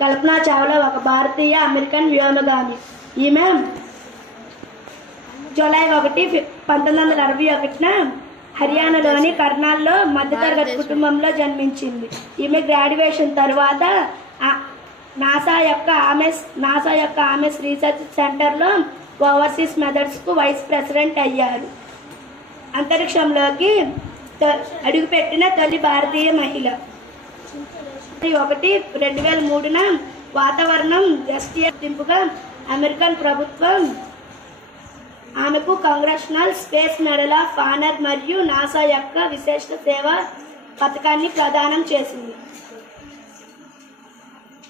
కల్పనా చావ్లా ఒక భారతీయ అమెరికన్ వ్యోమగామి. ఈమె జూలై 1, 1961న హర్యానాలోని కర్నాల్లో మధ్యతరగతి కుటుంబంలో జన్మించింది. ఈమె గ్రాడ్యుయేషన్ తర్వాత నాసా యొక్క ఆమెస్ రీసెర్చ్ సెంటర్లో ఓవర్సీస్ మెథడ్స్కు వైస్ ప్రెసిడెంట్ అయ్యారు. అంతరిక్షంలోకి అడుగుపెట్టిన తొలి భారతీయ మహిళ. 2003న వాతావరణం ఎస్టీఎఫ్ గుర్తింపుగా అమెరికన్ ప్రభుత్వం ఆమెకు Congressional space medal of honour మరియు నాసా యొక్క విశేష సేవా పథకాన్ని ప్రదానం చేసింది.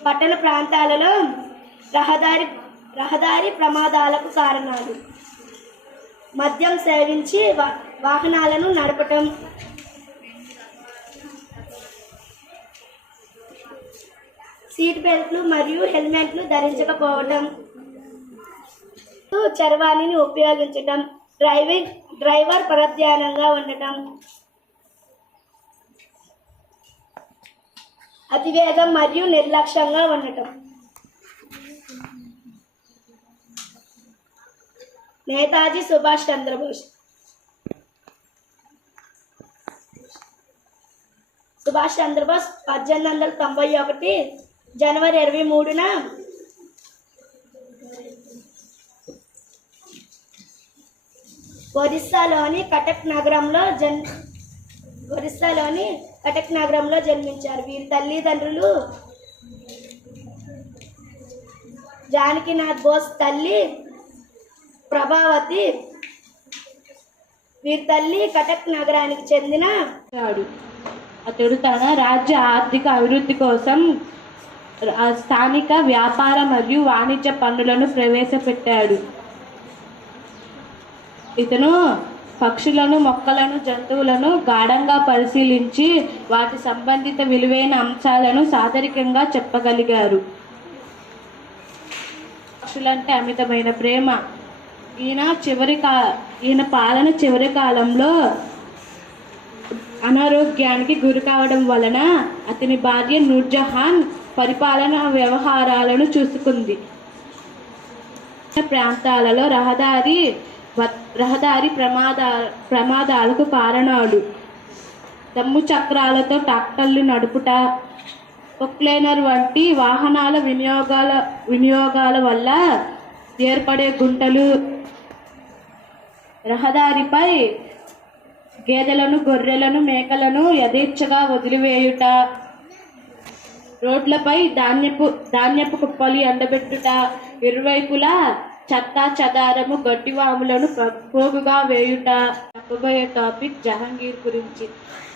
పట్టణ ప్రాంతాలలో రహదారి ప్రమాదాలకు కారణాలు: మద్యం సేవించి వాహనాలను నడపటం, సీట్ బెల్ట్లు మరియు హెల్మెట్లు ధరించకపోవటం, చరవాణిని ఉపయోగించటం, డ్రైవర్ పరధ్యానంగా ఉండటం, అతివేగం మరియు నిర్లక్ష్యంగా ఉండటం. నేతాజీ సుభాష్ చంద్రబోస్. సుభాష్ చంద్రబోస్ 1891 జనవరి 23న ఒరిస్సాలోని కటక్ నగరంలో జన్మించారు. వీరి తల్లిదండ్రులు జానకీనాథ్ బోస్ తల్లి ప్రభావతి. వీరి తల్లి కటక్ నగరానికి చెందిన. అతడు తన రాజ్య ఆర్థిక అభివృద్ధి కోసం స్థానిక వ్యాపార మరియు వాణిజ్య పన్నులను ప్రవేశపెట్టాడు. ఇతను పక్షులను, మొక్కలను, జంతువులను గాఢంగా పరిశీలించి వాటి సంబంధిత విలువైన అంశాలను సాదరికంగా చెప్పగలిగారు. పక్షులంటే అమితమైన ప్రేమ. ఈయన పాలన చివరి కాలంలో అనారోగ్యానికి గురి కావడం వలన అతని భార్య నూర్జహాన్ పరిపాలన వ్యవహారాలను చూసుకుంది. ప్రాంతాలలో రహదారి ప్రమాదాలకు కారణాలు: దమ్ము చక్రాలతో ట్రాక్టర్లు నడుపుట, పొక్లైనర్ వంటి వాహనాల వినియోగాల వల్ల ఏర్పడే గుంటలు, రహదారిపై గేదెలను, గొర్రెలను, మేకలను యథేచ్ఛగా వదిలివేయుట, రోడ్లపై ధాన్యపు కుప్పలు ఎండబెట్టుట, ఇరువైపులా చెత్తా చెదారము, గడ్డివాములను పోగుగా వేయుట. చెప్పబోయే టాపిక్ జహాంగీర్ గురించి.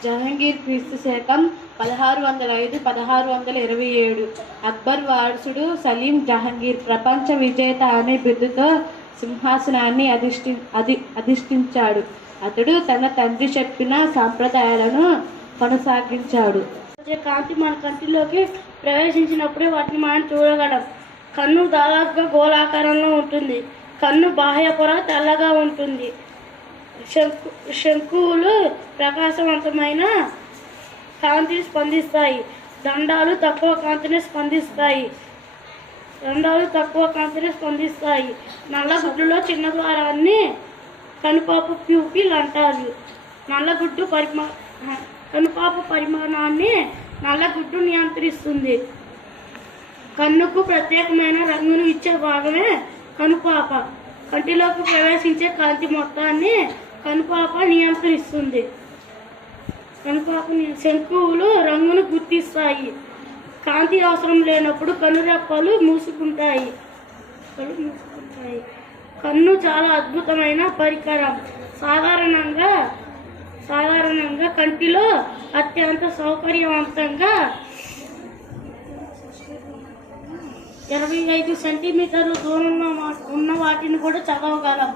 జహాంగీర్ క్రీస్తు శకం 1605-1627. అక్బర్ వారసుడు సలీం జహాంగీర్ ప్రపంచ విజేత అనే బిరుదుతో సింహాసనాన్ని అధిష్ఠించాడు. అతడు తన తండ్రి చెప్పిన సాంప్రదాయాలను కొనసాగించాడు. కాంతి మన కంటిలోకి ప్రవేశించినప్పుడే వాటిని మనం చూడగలం. కన్ను దాదాపుగా గోళాకారంలో ఉంటుంది. కన్ను బాహ్య పొర తెల్లగా ఉంటుంది. శంకువులు ప్రకాశవంతమైన కాంతిని స్పందిస్తాయి. దండాలు తక్కువ కాంతిని స్పందిస్తాయి. నల్లగుడ్డులో చిన్న ద్వారాన్ని కనుపాప ప్యూపిల్ అంటారు. కనుపాప పరిమాణాన్ని నల్లగుడ్డు నియంత్రిస్తుంది. కన్నుకు ప్రత్యేకమైన రంగును ఇచ్చే భాగమే కనుపాప. కంటిలోకి ప్రవేశించే కాంతి మొత్తాన్ని కనుపాప నియంత్రిస్తుంది. శంకువులు రంగును గుర్తిస్తాయి. కాంతి అవసరం లేనప్పుడు కనురెప్పలు మూసుకుంటాయి. కన్ను చాలా అద్భుతమైన పరికరం. సాధారణంగా కంటిలో అత్యంత సౌకర్యవంతంగా 25 సెంటీమీటర్ల దూరంలో ఉన్న వాటిని కూడా చదవగలం.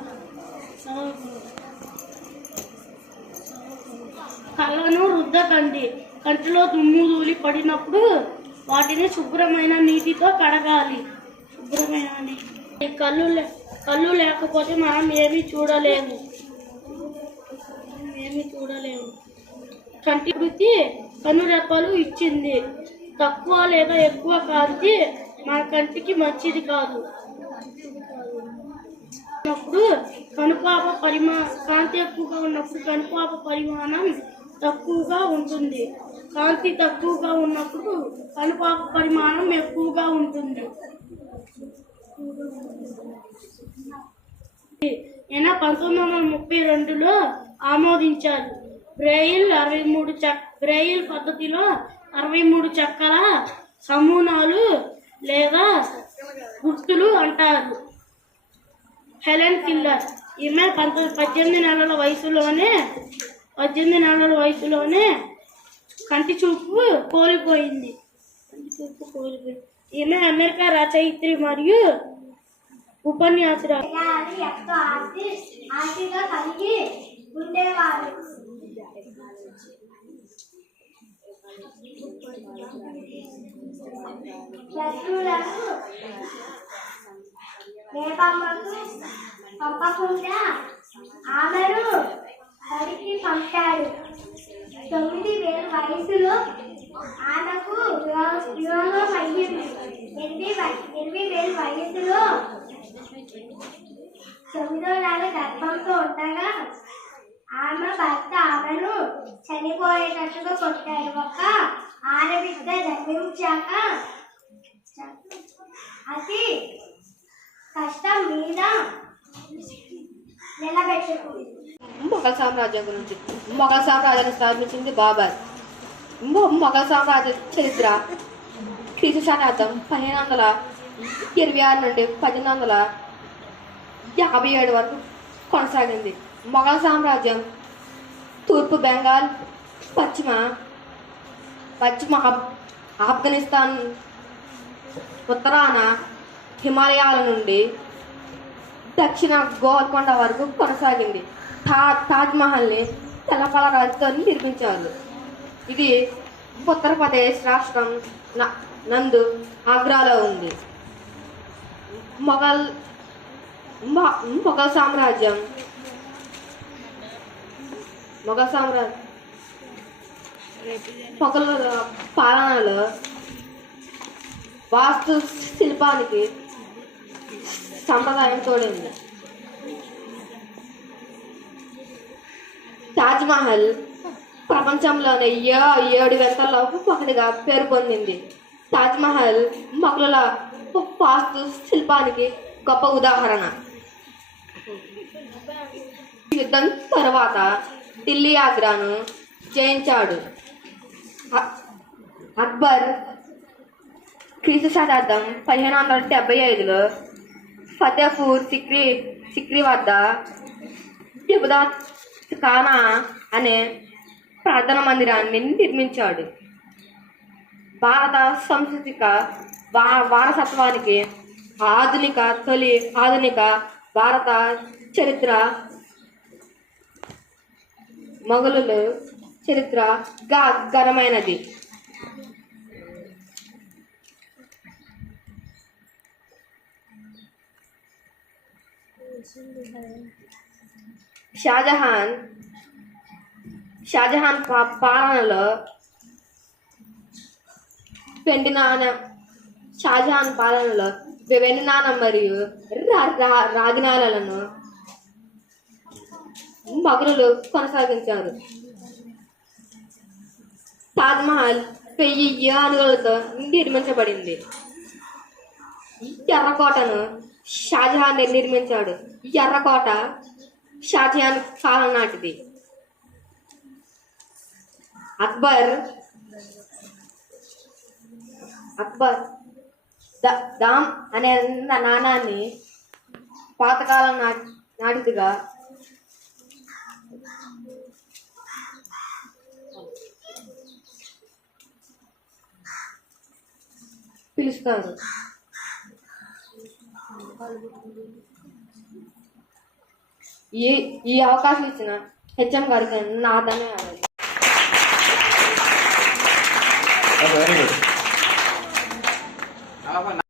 కళ్ళను రుద్దకండి. కంటిలో దుమ్ము ధూళి పడినప్పుడు వాటిని శుభ్రమైన నీటితో కడగాలి. కళ్ళు లేకపోతే మనం ఏమీ చూడలేము. కంటి వృత్తి కనురెప్పలు ఇచ్చింది. తక్కువ లేదా ఎక్కువ కాంతి మన కంటికి మంచిది కాదు. ఉన్నప్పుడు కాంతి ఎక్కువగా ఉన్నప్పుడు కనుపాప పరిమాణం తక్కువగా ఉంటుంది. కాంతి తక్కువగా ఉన్నప్పుడు కనుపాప పరిమాణం ఎక్కువగా ఉంటుంది. 1932లో ఆమోదించారు. బ్రెయిల్ పద్ధతిలో 63 చక్కల సమూనాలు లేదా గుర్తులు అంటారు. హెలెన్ కిల్లర్ ఈమె 18 నెలల వయసులోనే కంటి చూపు కోల్పోయింది. ఈమె అమెరికా రచయిత్రి మరియు ఉపన్యాసకురాలు. ఎంతో ఆశగా కలిగి ఉండేవారు. శత్రువులకు నేపమ్మకు పంపకుండా ఆమెను బడికి పంపాడు. 9 వయసులో ఆమెకు వివాహం అయ్యింది. 8 వయసులో 9వ నెల గర్భంతో ఉండగా ఆమె భర్త ఆమెను చనిపోయేటట్టుగా కొట్టాడు. ఒక ఆడబిడ్డ జన్మించాక అతి కష్టం మీద నిలబెట్టుకుంది. మొఘల్ సామ్రాజ్యం గురించి. మొఘల్ సామ్రాజ్యాన్ని స్థాపించింది బాబర్. మొఘల్ సామ్రాజ్య చరిత్ర క్రీస్తు శతాబ్దం 1526 నుండి 1857 వరకు కొనసాగింది. మొఘల్ సామ్రాజ్యం తూర్పు బెంగాల్, పశ్చిమ ఆఫ్ఘనిస్తాన్, ఉత్తరాన హిమాలయాల నుండి దక్షిణ గోల్కొండ వరకు కొనసాగింది. తాజ్మహల్ని తెల్లపల రాతితో నిర్మించారు. ఇది ఉత్తరప్రదేశ్ రాష్ట్రం నందు ఆగ్రాలో ఉంది. మొఘల్ సామ్రాజ్యం మొఘల్ పాలనలో వాస్తు శిల్పానికి సంప్రదాయం తోడింది. తాజ్మహల్ ప్రపంచంలోనే 7 వింతల్లో ఒకటిగా పేరు పొందింది. తాజ్మహల్ మొఘలుల వాస్తు శిల్పానికి గొప్ప ఉదాహరణ. యుద్ధం తరువాత ఢిల్లీ ఆగ్రాను జయించాడు. అక్బర్ క్రీస్తు శతాబ్దం 1575లో ఫతేపూర్ సిక్రీ వద్ద తిబ్దత్ ఖానా అనే ప్రార్థన మందిరాన్ని నిర్మించాడు. భారత సాంస్కృతిక వారసత్వానికి తొలి ఆధునిక భారత చరిత్ర మొఘలుల చరిత్ర ఘనమైనది. షాజహాన్ పాలనలో వెండి నాణెం మరియు రాగి నాణాలను మొఘలులు కొనసాగించారు. తాజ్మహల్ 1000 ఏనుగులతో నిర్మించబడింది. ఎర్రకోటను షాజహాన్ నిర్మించాడు. ఎర్రకోట షాజహాన్ కాలం నాటిది. అక్బర్ దామ్ అనే నాణాన్ని పాతకాలం నాటిదిగా పిలుస్తారు. ఈ అవకాశం ఇచ్చిన హెచ్ఎం గారికి నా ధన్యవాదాలు.